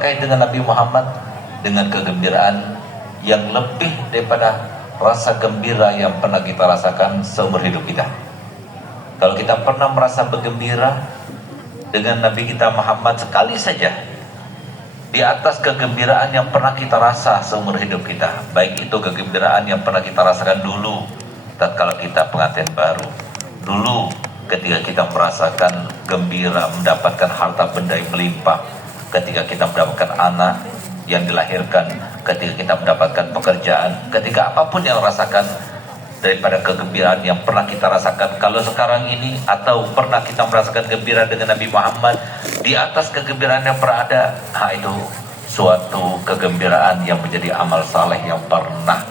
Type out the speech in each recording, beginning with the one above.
terkait dengan Nabi Muhammad dengan kegembiraan yang lebih daripada rasa gembira yang pernah kita rasakan seumur hidup kita. Kalau kita pernah merasa bergembira dengan Nabi kita Muhammad sekali saja, di atas kegembiraan yang pernah kita rasa seumur hidup kita, baik itu kegembiraan yang pernah kita rasakan dulu tatkala kita pengantin baru, dulu ketika kita merasakan gembira mendapatkan harta benda yang melimpah, ketika kita mendapatkan anak yang dilahirkan, ketika kita mendapatkan pekerjaan, ketika apapun yang rasakan daripada kegembiraan yang pernah kita rasakan. Kalau sekarang ini atau pernah kita merasakan gembira dengan Nabi Muhammad, di atas kegembiraan yang pernah ada, itu suatu kegembiraan yang menjadi amal saleh yang pernah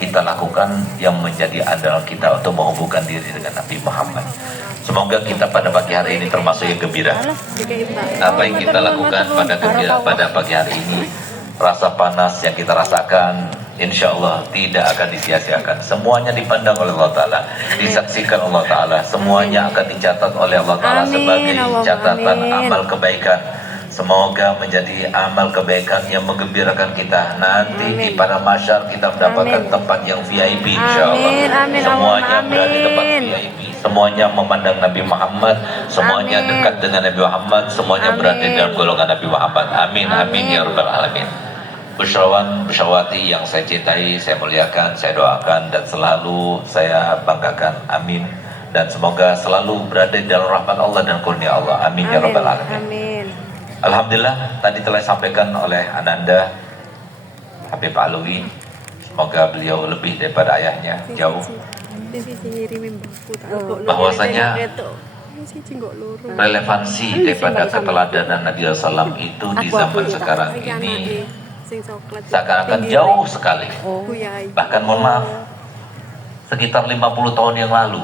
kita lakukan, yang menjadi andalan kita untuk menghubungkan diri dengan Nabi Muhammad. Semoga kita pada pagi hari ini termasuk yang gembira. Apa yang kita lakukan pada pagi hari ini, rasa panas yang kita rasakan, insya Allah tidak akan disia-siakan. Semuanya dipandang oleh Allah Ta'ala, disaksikan Allah Ta'ala, semuanya akan dicatat oleh Allah Ta'ala sebagai catatan amal kebaikan. Semoga menjadi amal kebaikan yang menggembirakan kita. Nanti di pada masyar kita mendapatkan tempat yang VIP, insya Allah. Semuanya berada di tempat VIP, semuanya memandang Nabi Muhammad, semuanya dekat dengan Nabi Muhammad, semuanya berada di dalam golongan Nabi Muhammad. Amin, amin ya rabbal alamin. Busrawan, busrawati yang saya cintai, saya muliakan, saya doakan, dan selalu saya banggakan. Amin. Dan semoga selalu berada di dalam rahmat Allah dan kurnia Allah. Amin ya rabbal alamin. Amin. Alhamdulillah, tadi telah disampaikan oleh Ananda Habib Alwi, semoga beliau lebih daripada ayahnya, jauh, bahwasanya relevansi daripada keteladanan Nabi SAW itu di zaman sekarang ini seakan-akan jauh sekali. Bahkan mohon maaf, sekitar 50 tahun yang lalu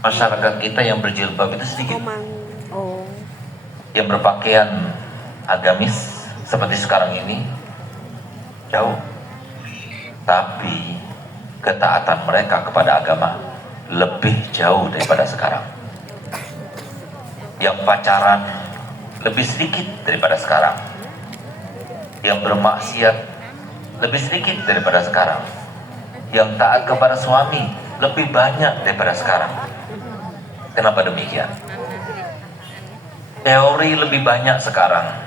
masyarakat kita yang berjilbab itu sedikit, yang berpakaian agamis seperti sekarang ini jauh, tapi ketaatan mereka kepada agama lebih jauh daripada sekarang. Yang pacaran lebih sedikit daripada sekarang, yang bermaksiat lebih sedikit daripada sekarang, yang taat kepada suami lebih banyak daripada sekarang. Kenapa demikian? Teori lebih banyak sekarang,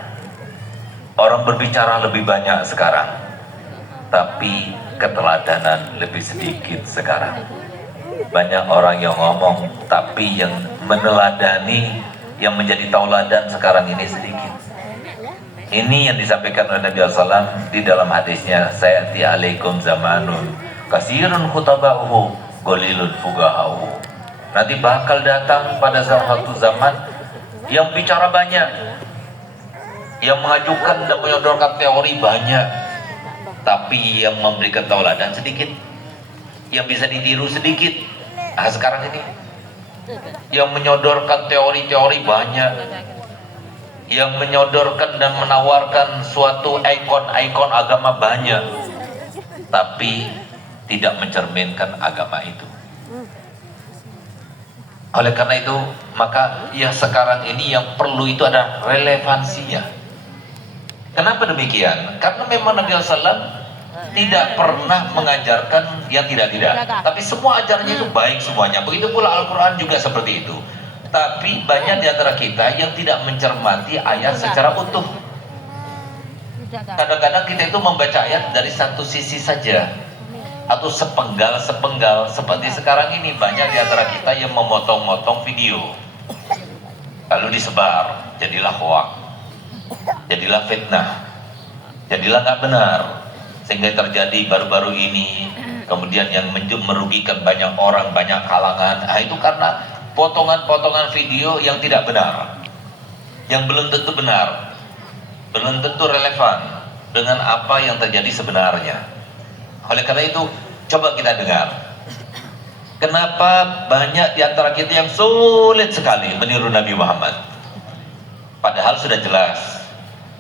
orang berbicara lebih banyak sekarang, tapi keteladanan lebih sedikit sekarang. Banyak orang yang ngomong, tapi yang meneladani, yang menjadi tauladan sekarang ini sedikit. Ini yang disampaikan oleh Nabi SAW di dalam hadisnya, sayati alaikum zamanun kasirun khutaba'uhu golilun fugaha'uhu. Nanti bakal datang pada suatu zaman yang bicara banyak, yang mengajukan dan menyodorkan teori banyak, tapi yang memberikan tauladan sedikit, yang bisa ditiru sedikit. Sekarang ini yang menyodorkan teori-teori banyak, yang menyodorkan dan menawarkan suatu ikon-ikon agama banyak, tapi tidak mencerminkan agama itu. Oleh karena itu, maka yang sekarang ini yang perlu itu ada relevansinya. Kenapa demikian? Karena memang Nabi SAW tidak pernah mengajarkan yang tidak-tidak, tapi semua ajarannya itu baik semuanya. Begitu pula Al-Quran juga seperti itu. Tapi banyak di antara kita yang tidak mencermati ayat secara utuh. Kadang-kadang kita itu membaca ayat dari satu sisi saja, atau sepenggal seperti sekarang ini. Banyak di antara kita yang memotong-motong video lalu disebar, jadilah hoak, jadilah fitnah, jadilah nggak benar, sehingga terjadi baru-baru ini kemudian yang merugikan banyak orang, banyak kalangan. Itu karena potongan-potongan video yang tidak benar, yang belum tentu benar, belum tentu relevan dengan apa yang terjadi sebenarnya. Oleh karena itu, coba kita dengar, kenapa banyak di antara kita yang sulit sekali meniru Nabi Muhammad. Padahal sudah jelas,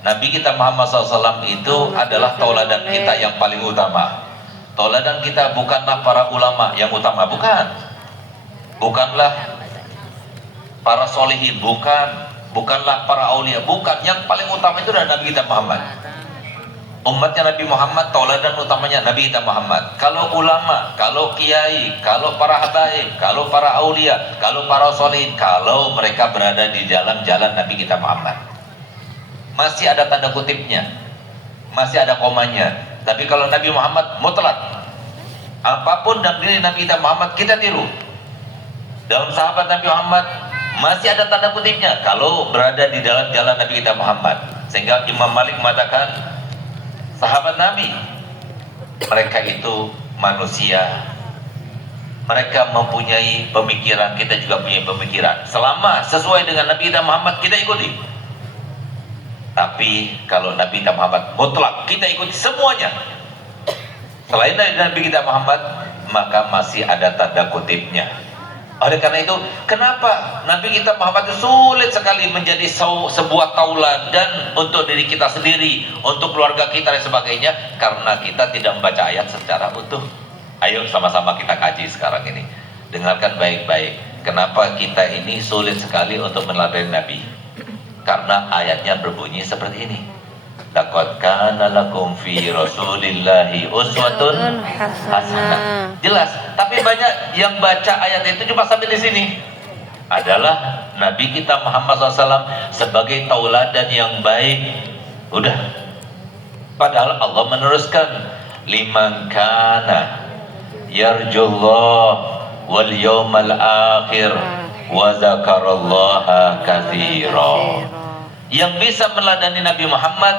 Nabi kita Muhammad SAW itu adalah tauladan kita yang paling utama. Tauladan kita bukanlah para ulama yang utama, bukanlah para solihin, bukanlah para aulia, bukan. Yang paling utama itu adalah Nabi kita Muhammad. Umatnya Nabi Muhammad, tauladan utamanya Nabi kita Muhammad. Kalau ulama, kalau kiai, kalau para habaib, kalau para aulia, kalau para solihin, kalau mereka berada di dalam jalan Nabi kita Muhammad, masih ada tanda kutipnya, masih ada komanya. Tapi kalau Nabi Muhammad mutlak, apapun dan diri Nabi kita Muhammad kita tiru. Dalam sahabat Nabi Muhammad masih ada tanda kutipnya kalau berada di dalam jalan Nabi kita Muhammad. Sehingga Imam Malik mengatakan, sahabat Nabi, mereka itu manusia, mereka mempunyai pemikiran, kita juga punya pemikiran. Selama sesuai dengan Nabi kita Muhammad, kita ikuti. Tapi kalau Nabi kita Muhammad mutlak, kita ikuti semuanya. Selain dari Nabi kita Muhammad, maka masih ada tanda kutipnya. Oleh karena itu, kenapa Nabi kita Muhammad itu sulit sekali menjadi sebuah tauladan untuk diri kita sendiri, untuk keluarga kita dan sebagainya, karena kita tidak membaca ayat secara utuh. Ayo sama-sama kita kaji sekarang ini. Dengarkan baik-baik. Kenapa kita ini sulit sekali untuk meneladani Nabi? Karena ayatnya berbunyi seperti ini. Laqad kana lakum fi Rasulillahi uswatun hasanah. Jelas, tapi banyak yang baca ayat itu cuma sampai di sini. Adalah Nabi kita Muhammad SAW sebagai tauladan yang baik. Udah. Padahal Allah meneruskan, liman kana yarjullah wal yawmal akhir wa zakarallaha katsira. Yang bisa meladani Nabi Muhammad,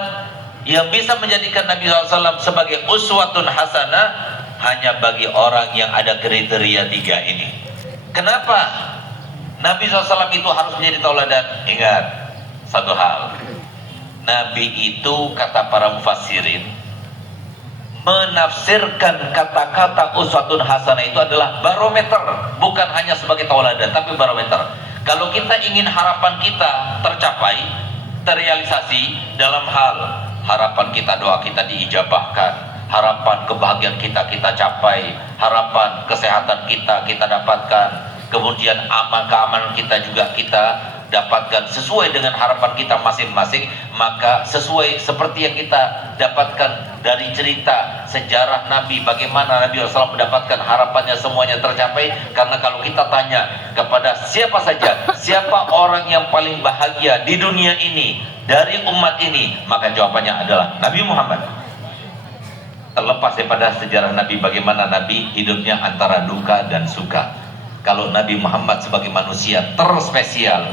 yang bisa menjadikan Nabi SAW sebagai uswatun hasanah, hanya bagi orang yang ada kriteria 3 ini. Kenapa Nabi SAW itu harus menjadi tauladan? Ingat satu hal, Nabi itu, kata para mufassirin, menafsirkan kata-kata uswatun hasanah itu adalah barometer, bukan hanya sebagai tauladan, tapi barometer. Kalau kita ingin harapan kita tercapai, terrealisasi dalam hal harapan kita, doa kita diijabahkan, harapan kebahagiaan kita capai, harapan kesehatan kita dapatkan, kemudian keamanan kita juga kita dapatkan sesuai dengan harapan kita masing-masing, maka sesuai seperti yang kita dapatkan dari cerita sejarah Nabi, bagaimana Nabi SAW mendapatkan harapannya semuanya tercapai. Karena kalau kita tanya kepada siapa saja, siapa orang yang paling bahagia di dunia ini dari umat ini, maka jawabannya adalah Nabi Muhammad. Terlepas daripada sejarah Nabi, bagaimana Nabi hidupnya antara duka dan suka. Kalau Nabi Muhammad sebagai manusia terspesial,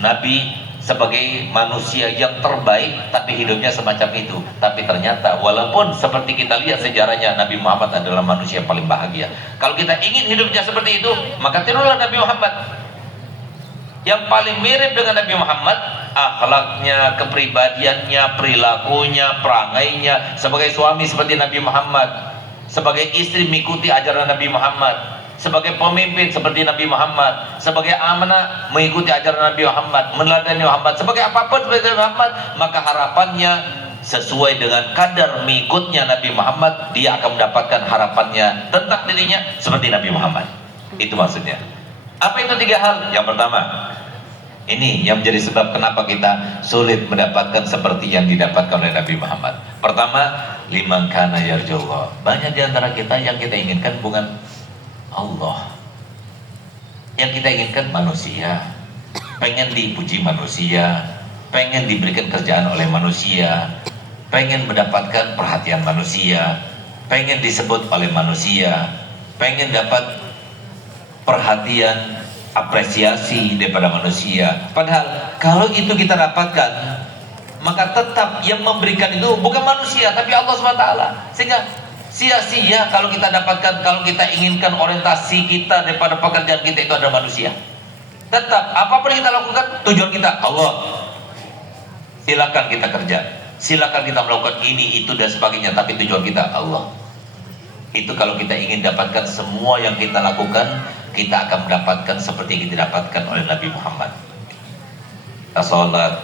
Nabi sebagai manusia yang terbaik, tapi hidupnya semacam itu. Tapi ternyata walaupun seperti kita lihat sejarahnya, Nabi Muhammad adalah manusia yang paling bahagia. Kalau kita ingin hidupnya seperti itu, maka tirulah Nabi Muhammad. Yang paling mirip dengan Nabi Muhammad, akhlaknya, kepribadiannya, perilakunya, perangainya. Sebagai suami seperti Nabi Muhammad, sebagai istri mengikuti ajaran Nabi Muhammad, sebagai pemimpin seperti Nabi Muhammad, sebagai amanah mengikuti ajaran Nabi Muhammad, meneladani Muhammad, sebagai apapun sebagai Muhammad, maka harapannya sesuai dengan kadar mengikutnya Nabi Muhammad, dia akan mendapatkan harapannya tentang dirinya seperti Nabi Muhammad. Itu maksudnya. Apa itu 3 hal? Yang pertama, ini yang menjadi sebab kenapa kita sulit mendapatkan seperti yang didapatkan oleh Nabi Muhammad. Pertama, liman kana yarjullah. Banyak di antara kita yang kita inginkan bukan Allah, yang kita inginkan manusia, pengen dipuji manusia, pengen diberikan kerjaan oleh manusia, pengen mendapatkan perhatian manusia, pengen disebut oleh manusia, pengen dapat perhatian, apresiasi daripada manusia. Padahal kalau itu kita dapatkan, maka tetap yang memberikan itu bukan manusia tapi Allah SWT. Sehingga sia-sia kalau kita dapatkan, kalau kita inginkan orientasi kita daripada pekerjaan kita itu adalah manusia. Tetap apapun yang kita lakukan, tujuan kita Allah. Silakan kita kerja, silakan kita melakukan ini, itu dan sebagainya, tapi tujuan kita Allah. Itu kalau kita ingin dapatkan semua yang kita lakukan, kita akan mendapatkan seperti yang didapatkan oleh Nabi Muhammad. Kita sholat,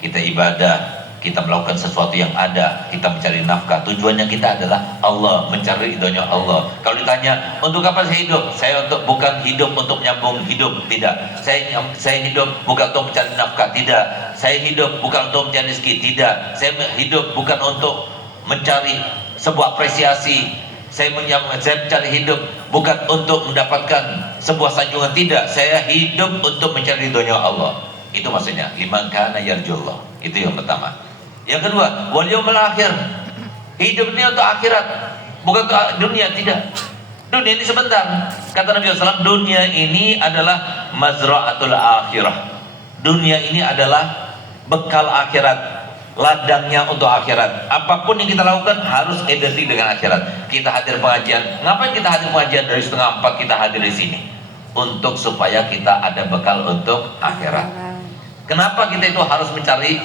kita ibadah, kita melakukan sesuatu yang ada, kita mencari nafkah, tujuannya kita adalah Allah, mencari ridhonya Allah. Kalau ditanya untuk apa saya hidup, saya bukan hidup untuk menyambung hidup, tidak. Saya hidup bukan untuk mencari nafkah, tidak. Saya hidup bukan untuk mencari rezeki, tidak. Saya hidup bukan untuk mencari sebuah apresiasi. Saya mencari hidup bukan untuk mendapatkan sebuah sanjungan, tidak. Saya hidup untuk mencari ridhonya Allah. Itu maksudnya liman kana yarjullah. Itu yang pertama. Yang kedua, wal yaumil akhir. Hidup ini untuk akhirat, bukan untuk dunia, tidak. Dunia ini sebentar. Kata Nabi SAW, dunia ini adalah mazra'atul akhirah. Dunia ini adalah bekal akhirat, ladangnya untuk akhirat. Apapun yang kita lakukan harus identik dengan akhirat. Kita hadir pengajian, ngapain kita hadir pengajian? Dari 3:30 kita hadir di sini untuk supaya kita ada bekal untuk akhirat. Kenapa kita itu harus mencari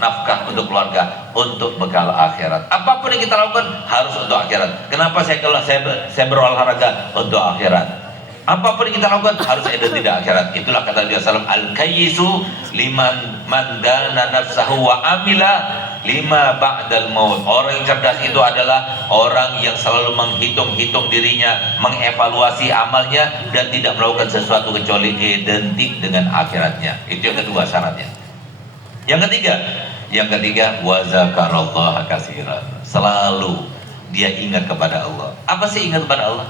nafkah untuk keluarga, untuk bekal akhirat? Apapun yang kita lakukan harus untuk akhirat. Kenapa saya berolahraga? Untuk akhirat. Apapun yang kita lakukan harus ada tidak akhirat. Itulah kata Nabi SAW, al-kayyisu liman mandana nafsahu wa amila lima ba'dal maut. Orang yang cerdas itu adalah orang yang selalu menghitung-hitung dirinya, mengevaluasi amalnya, dan tidak melakukan sesuatu kecuali identik dengan akhiratnya. Itu yang kedua syaratnya. Yang ketiga wa zakarallaha katsiran. Selalu dia ingat kepada Allah. Apa sih ingat kepada Allah?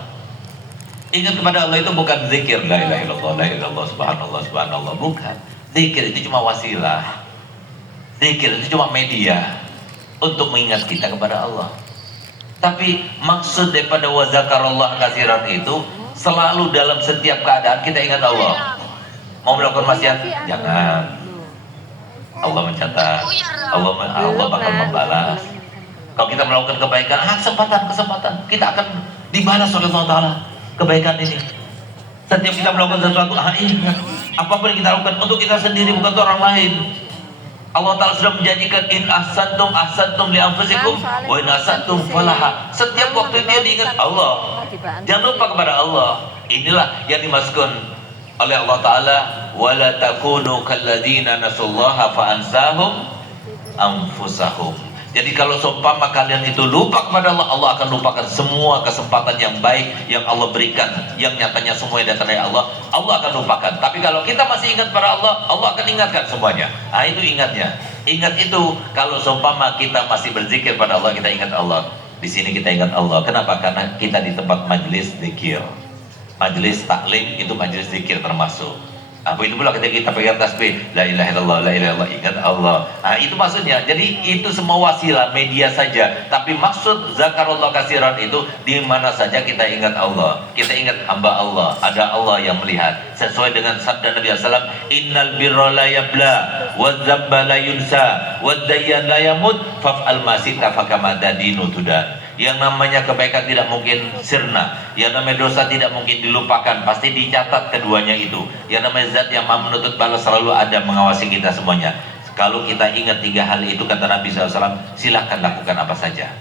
Ingat kepada Allah itu bukan zikir la ilaha illallah, la ilaha illallah, subhanallah, subhanallah, bukan. Zikir itu cuma wasilah. Zikir itu cuma media untuk mengingat kita kepada Allah. Tapi maksud daripada wa zakarallaha katsiran itu selalu dalam setiap keadaan kita ingat Allah. Mau melakukan maksiat? Jangan. Allah mencatat, Allah bakal membalas. Kalau kita melakukan kebaikan, kesempatan kita akan dibalas oleh Allah Ta'ala kebaikan ini. Setiap kita melakukan sesuatu, ingat, apapun yang kita lakukan untuk kita sendiri, bukan untuk orang lain. Allah Ta'ala sudah menjanjikan, in ahsantum li anfusikum wa in ahsantum falaha. Setiap waktu dia diingat Allah, jangan lupa kepada Allah. Inilah yang dimaksudkan oleh Allah Ta'ala, wala takunu kalladzina nasullaha fa ansahum anfusahum. Jadi kalau seumpama kalian itu lupa kepada Allah, Allah akan lupakan semua kesempatan yang baik yang Allah berikan, yang nyatanya semua yang datang dari Allah, Allah akan lupakan. Tapi kalau kita masih ingat pada Allah, Allah akan ingatkan semuanya. Itu ingatnya. Ingat itu kalau seumpama kita masih berzikir pada Allah, kita ingat Allah. Di sini kita ingat Allah. Kenapa? Karena kita di tempat majelis zikir. Majelis taklim itu majelis zikir termasuk. Itu pula ketika kita pegang tasbih, la ilaha illallah, la ilaha illallah, ingat Allah. Itu maksudnya. Jadi itu semua wasilah, media saja. Tapi maksud zakarullah katsiran itu di mana saja kita ingat Allah. Kita ingat hamba Allah, ada Allah yang melihat. Sesuai dengan sabda Nabi SAW, innal birra la yabla, wadzamba la yunsa, waddayyan la yamut, faf'al masita fakamada dinu tudan. Yang namanya kebaikan tidak mungkin sirna, yang namanya dosa tidak mungkin dilupakan, pasti dicatat keduanya itu. Yang namanya zat yang maha menuntut balas selalu ada mengawasi kita semuanya. Kalau kita ingat 3 hal itu, kata Nabi SAW, silahkan lakukan apa saja.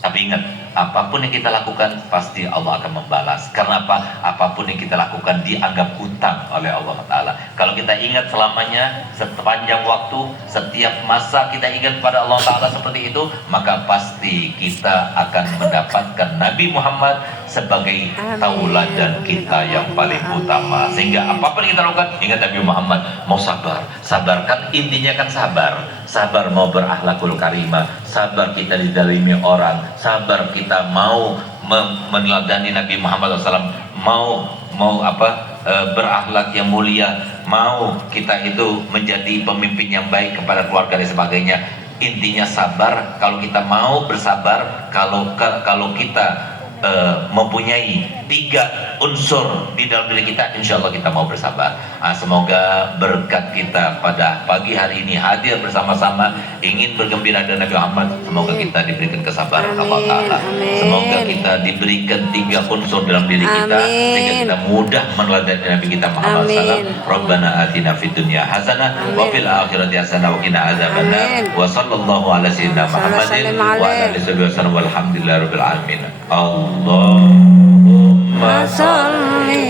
Tapi ingat, apapun yang kita lakukan pasti Allah akan membalas. Karena apa? Apapun yang kita lakukan dianggap hutang oleh Allah Ta'ala. Kalau kita ingat selamanya, sepanjang waktu, setiap masa kita ingat pada Allah Ta'ala seperti itu, maka pasti kita akan mendapatkan Nabi Muhammad sebagai tauladan kita yang paling utama. Sehingga apapun yang kita lakukan, ingat Nabi Muhammad. Mau sabar, sabarkan, intinya kan sabar. Sabar mau berakhlakul karimah, sabar kita dizalimi orang, sabar kita mau meneladani Nabi Muhammad SAW, mau berakhlak yang mulia, mau kita itu menjadi pemimpin yang baik kepada keluarga dan sebagainya. Intinya sabar. Kalau kita mau bersabar, kalau kita mempunyai 3 unsur di dalam diri kita, insya Allah kita mau bersabar. Semoga berkat kita pada pagi hari ini hadir bersama-sama ingin bergembira dengan Nabi Muhammad, semoga kita diberikan kesabaran Allah Ta'ala. Semoga kita diberikan 3 unsur dalam diri kita sehingga kita mudah meneladani Nabi kita Muhammad SAW. Rabbana atina fid dunya hasanah wa fil akhirati hasanah wa qina azabannar. Wa sallallahu ala sayyidina Muhammadin wa ala alihi wasallam walhamdulillahi rabbil alamin. Allahumma salli